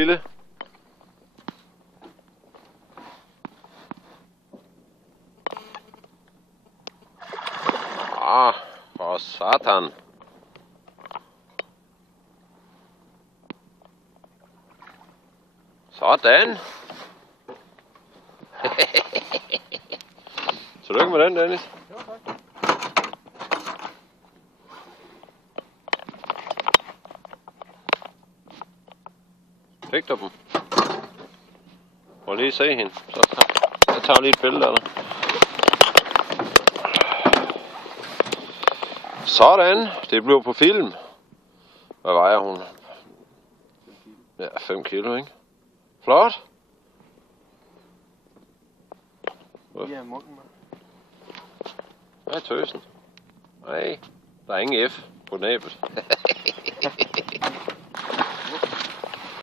Lille. For satan. Sådan. Tillykke med den, Dennis. Jo, tak. Fik du dem? Prøv lige at se hende. Jeg tager lige et billede af dig. Sådan. Det bliver på film. Hvad vejer hun? Ja, 5 kilo, ikke? Flot. Ja, mukken. Hvad er tøsen? Nej, der er ingen F på næbet.